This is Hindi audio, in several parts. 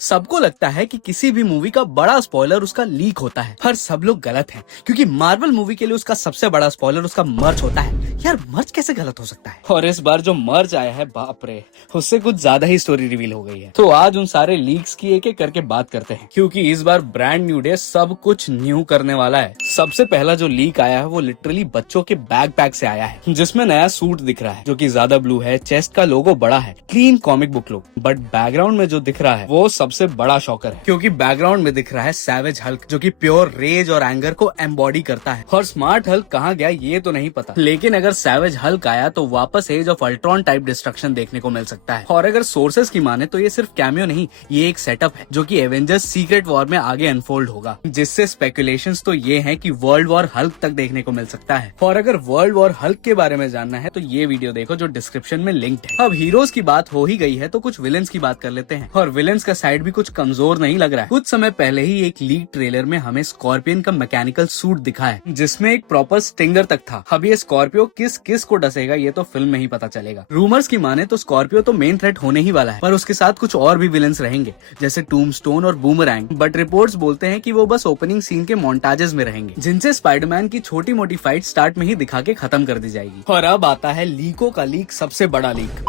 सबको लगता है कि किसी भी मूवी का बड़ा स्पॉइलर उसका लीक होता है, पर सब लोग गलत हैं क्योंकि मार्वल मूवी के लिए उसका सबसे बड़ा स्पॉइलर उसका मर्च होता है। यार मर्च कैसे गलत हो सकता है? और इस बार जो मर्च आया है, बाप रे, उससे कुछ ज्यादा ही स्टोरी रिवील हो गई है। तो आज उन सारे लीक्स की एक एक करके बात करते हैं, क्योंकि इस बार ब्रांड न्यू डे सब कुछ न्यू करने वाला है। सबसे पहला जो लीक आया है वो लिटरली बच्चों के बैकपैक से आया है, जिसमें नया सूट दिख रहा है जो कि ज्यादा ब्लू है, चेस्ट का लोगो बड़ा है, clean comic book look. But background में जो दिख रहा है वो सबसे बड़ा शॉकर है, क्योंकि बैकग्राउंड में दिख रहा है सैवेज हल्क, जो कि प्योर रेज और एंगर को एम्बॉडी करता है। और स्मार्ट हल्क कहाँ गया ये तो नहीं पता, लेकिन अगर सैवेज हल्क आया तो वापस age of Ultron type destruction देखने को मिल सकता है। और अगर सोर्सेस की माने तो ये सिर्फ कैमियो नहीं, ये एक सेटअप है जो कि एवेंजर्स सीक्रेट वॉर में आगे अनफोल्ड होगा, जिससे स्पेकुलेशंस तो ये हैं कि वर्ल्ड वॉर हल्क तक देखने को मिल सकता है। और अगर वर्ल्ड वॉर हल्क के बारे में जानना है तो ये वीडियो देखो जो डिस्क्रिप्शन में लिंक्ड है। अब हीरोज की बात हो ही गई है तो कुछ विलेंस की बात कर लेते हैं। और विलेंस का साइड भी कुछ कमजोर नहीं लग रहा है। कुछ समय पहले ही एक लीक ट्रेलर में हमें स्कॉर्पियन का मैकेनिकल सूट दिखा है, जिसमें एक प्रॉपर स्टिंगर तक था। अब ये स्कॉर्पियो किस किस को डसेगा ये तो फिल्म में ही पता चलेगा। रूमर्स की माने तो स्कॉर्पियो तो मेन थ्रेट होने ही वाला है, पर उसके साथ कुछ और भी विलेंस रहेंगे जैसे टूम्बस्टोन और बूमरैंग। बट रिपोर्ट्स बोलते हैं कि वो बस ओपनिंग सीन के मोन्टाजेस में रहेंगे, जिनसे स्पाइडरमैन की छोटी मोटी फाइट स्टार्ट में ही दिखा के खत्म कर दी जाएगी। और अब आता है लीकों का लीक, सबसे बड़ा लीक।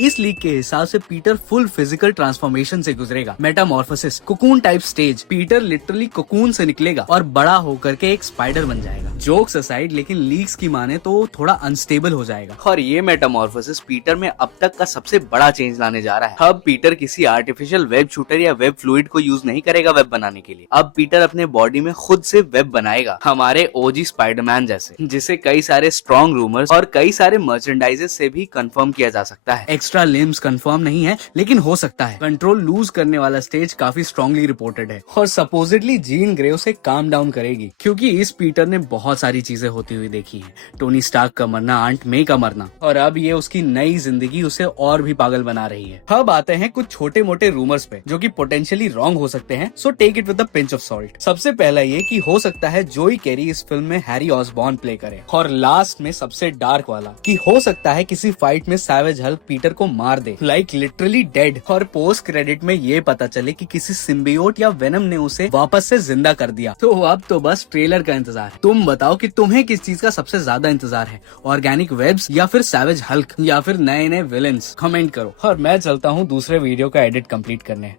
इस लीक के हिसाब से पीटर फुल फिजिकल ट्रांसफॉर्मेशन से गुजरेगा, Metamorphosis, cocoon type stage. Peter literally cocoon से निकलेगा और बड़ा होकर के एक स्पाइडर बन जाएगा। जोक्स असाइड, लेकिन लीक्स की माने तो थोड़ा अनस्टेबल हो जाएगा। और ये मेटामॉर्फोसिस पीटर में अब तक का सबसे बड़ा चेंज लाने जा रहा है। अब पीटर किसी आर्टिफिशियल वेब शूटर या वेब फ्लूइड को यूज नहीं करेगा वेब बनाने के लिए। अब पीटर अपने बॉडी में खुद से वेब बनाएगा, हमारे ओजी स्पाइडरमैन जैसे, जिसे कई सारे स्ट्रॉन्ग रूमर्स और कई सारे मर्चेंडाइजेस से भी कंफर्म किया जा सकता है। एक्स्ट्रा लिम्स कंफर्म नहीं है, लेकिन हो सकता है। कंट्रोल लूज करने वाला स्टेज काफी स्ट्रांगली रिपोर्टेड है, और सपोजिटली जीन ग्रे उसे काम डाउन करेगी, क्योंकि इस पीटर ने बहुत सारी चीजें होती हुई देखी है। टोनी स्टार्क का मरना, आंट मे का मरना, और अब ये उसकी नई जिंदगी उसे और भी पागल बना रही है। अब आते हैं कुछ छोटे मोटे रूमर्स पे जो कि पोटेंशियली रॉन्ग हो सकते हैं, so take it with the pinch of salt. सबसे पहला ये कि हो सकता है जोई कैरी इस फिल्म में हैरी ऑसबॉर्न प्ले करे। और लास्ट में सबसे डार्क वाला कि हो सकता है किसी फाइट में सैवेज हल्क पीटर को मार दे, लाइक लिटरली डेड। और पोस्ट क्रेडिट में ये पता चले कि किसी सिम्बियोट या वेनम ने उसे वापस से जिंदा कर दिया। तो अब तो बस ट्रेलर का इंतजार है। तुम बताओ कि तुम्हें किस चीज का सबसे ज्यादा इंतजार है, ऑर्गेनिक वेब्स या फिर सैवेज हल्क या फिर नए नए विलेंस? कमेंट करो। और मैं चलता हूँ दूसरे वीडियो का एडिट कंप्लीट करने।